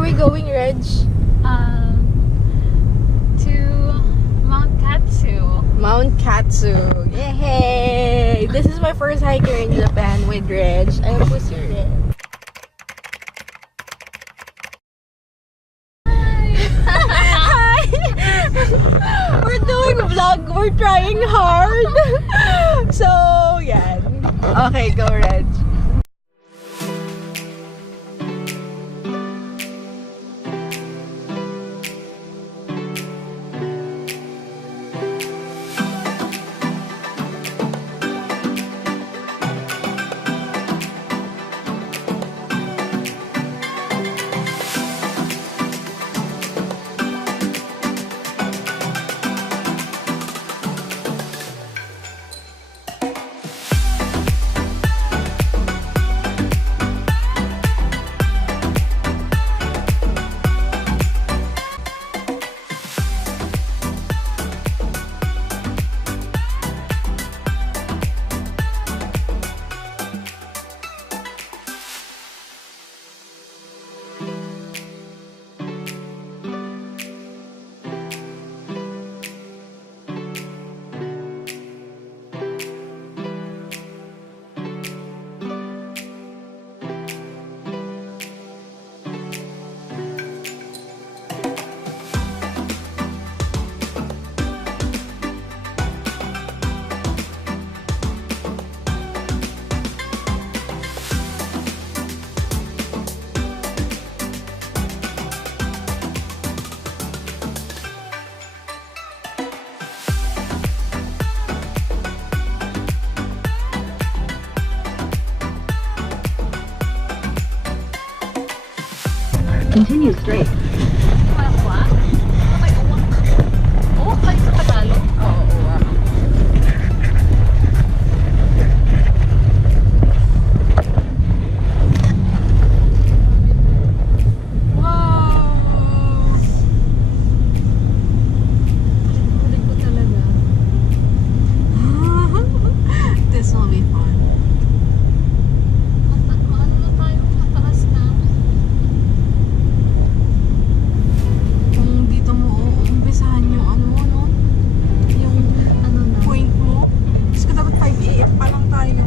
are we going, Reg? To Mount Katsu. Mount Katsu. Yay! This is my first hike here in Japan with Reg. Ayun po si Reg. Hi! We're doing vlog. We're trying hard. So, yan. Okay, go, Reg. Continue straight. Oh, kayo sa Tagalog? Oo. Wow! Ulit ko talaga. This will be fun. Ano na tayo? Mataas na. Kung dito mo uumpisahan yung ano, no? Yung Ano na? point mo. Kasi ka dapat 5 AM pa lang tayo.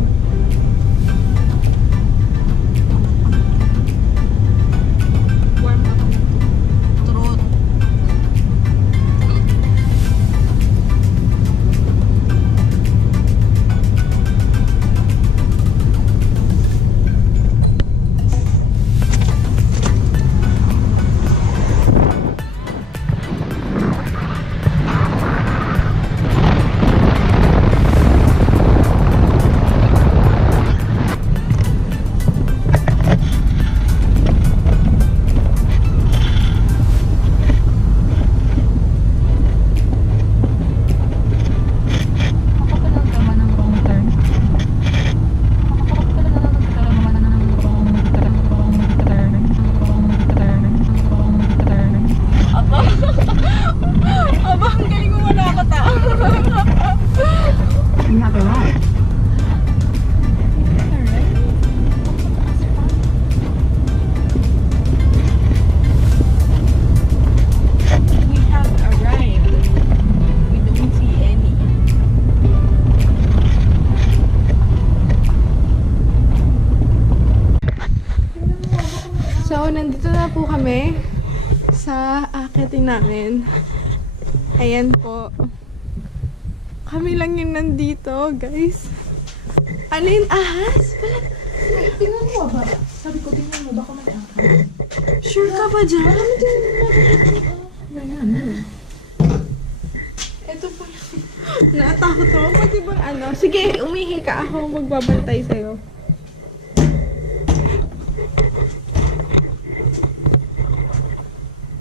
Warm up na. Truth. Ako pa lang tama ng wrong turn. Ako pa lang tama ng wrong turn. Aba, ang galing mo wala ka ta. You have arrived. We have arrived. We don't see any. So, nandito na po kami sa akitin namin. Ayan po. Kami lang yung nandito, guys. Ano yung ahas? Tingnan mo ba? Sabi ko, tingnan mo baka may angkat. Sure ka ba dyan? Ito po yung... Natakot ako. Pati bang ano? Sige, umihi ka ako. Magbabantay sa'yo.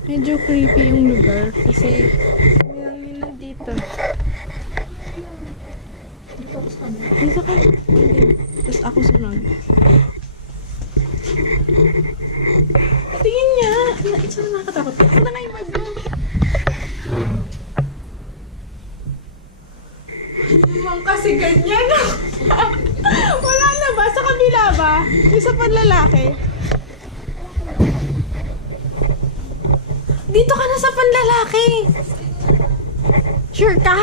Medyo creepy yung lugar. Kasi kami lang yun nandito. Dito ka. Okay. Tapos ako sunod. Patingin niya. Ito na nakatakot. Ito na nga yung mag-vlog. Ano naman kasi ganyan? Wala na ba? Sa kabila ba? Yung sa panlalaki? Dito ka na sa panlalaki. Sure ka?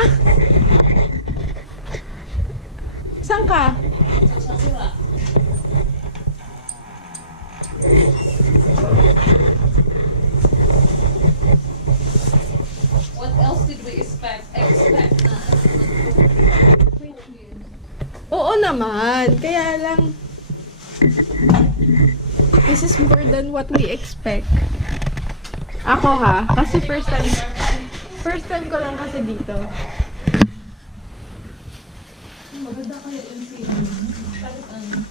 Saan ka? What else did we expect? Na. Oo naman. Kaya lang, this is more than what we expect. Ako ha, kasi first time ko lang kasi dito. Maganda kayo yung sila. Kahit ano.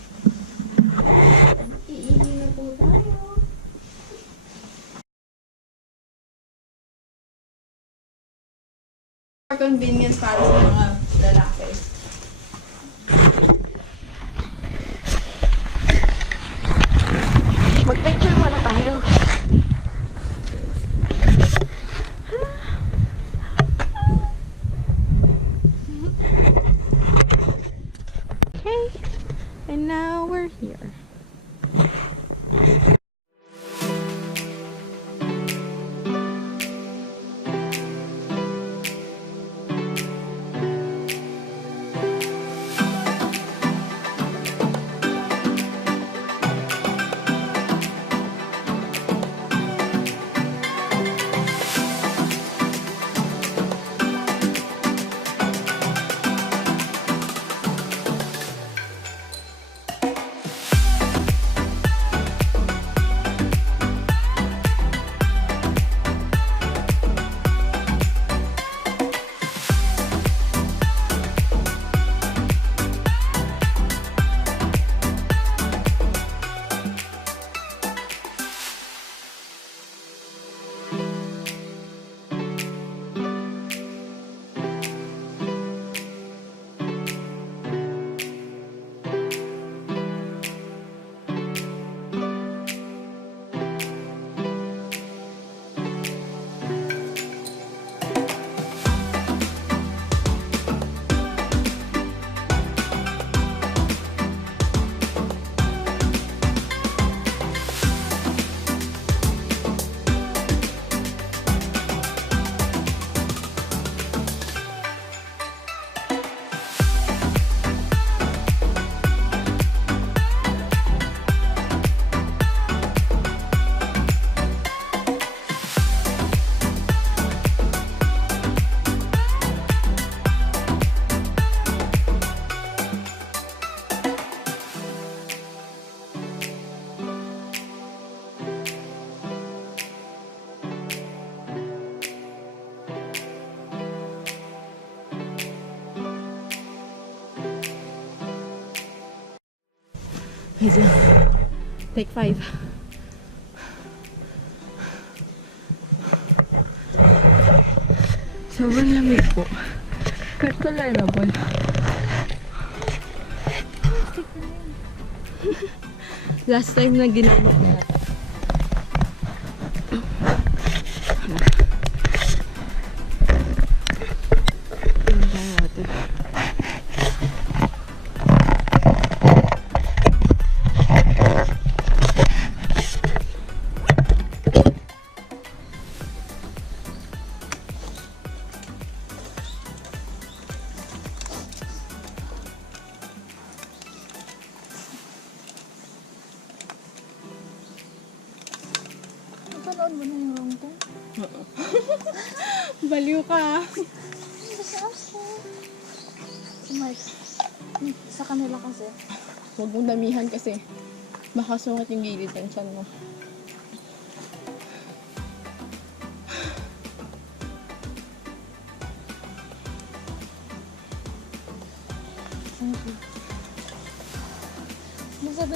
Iihi na po tayo. For convenience para sa mga lalaki. Mag-picture muna tayo. Okay, and now we're here. Wait lang. Take 5. Sobrang lamig po. Cut ko lang na po. Last time na ginamit na. Napanood mo na yung wrong turn? Baliw ka. Si Mike. Sa kanila kasi. Huwag mong damihan kasi baka sungit yung gilid ng tiyan mo.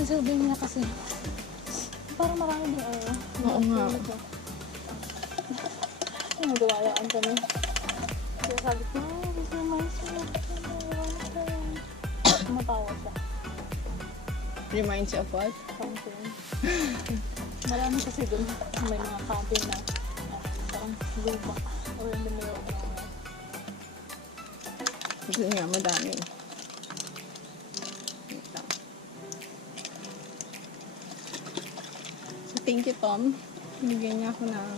Masabi niya kasi. Parang marami din Oo nga. Nagawayaan kami. Kaya sabi ko, this reminds me of tumatawa siya. Reminds you of what? Something. Marami kasi dun. May mga camping na parang lupa. Or in the middle of nowhere. Gusto nga, madami. So, thank you, Tom. Binigyan niya ako ng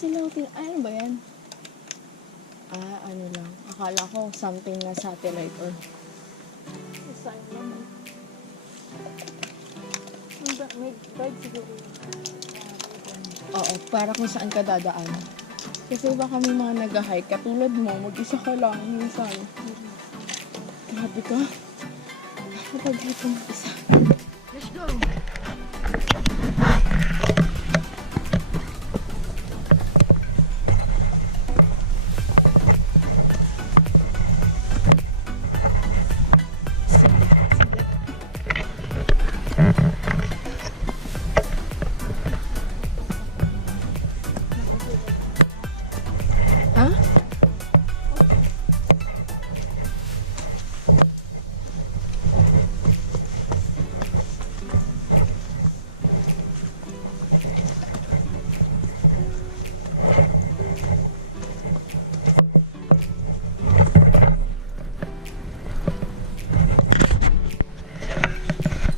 sila. Ano ba yan? Ano lang. Akala ko something na satellite or... Saan naman? May guide siguro. Oo, para kung saan ka dadaan. Kasi baka may mga nag-hike. Katulad mo, mag-isa ka lang minsan. Grabe ka. Kapag-hike mo isa. Let's go!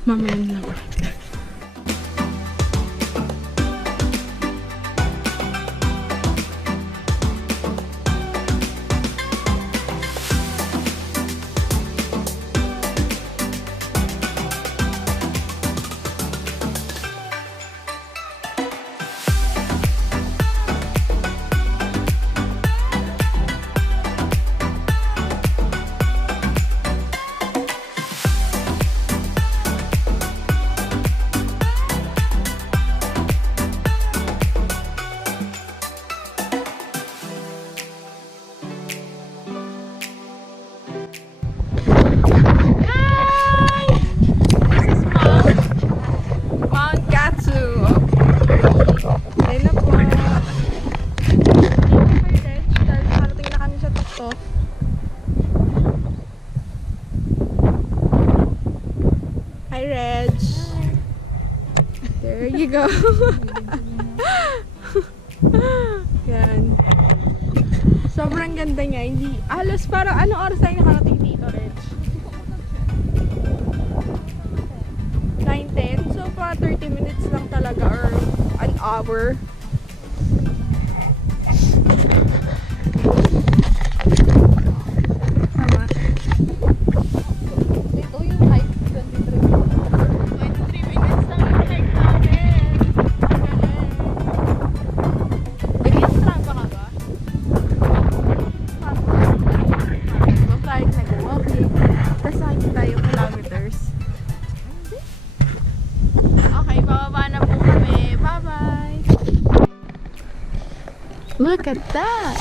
Mamaya na lang ulit. Mount Katsu. Ayun na po. Dahil nakarating na kami sa tuktok. Hi, Reg. There you go. Yan. Sobrang ganda niya. Hindi, halos parang ano oras tayo nakarating dito, Reg? 9:10. So, para 30 minutes lang talaga or an hour. Tama. Dito yung height, 23. 23 minutes lang yung hike namin. Nag-extra pa ka ba? So, kahit nag-walking, tapos nakikita yung kilometers. Okay, bababa na po kami. Bye-bye! Look at that!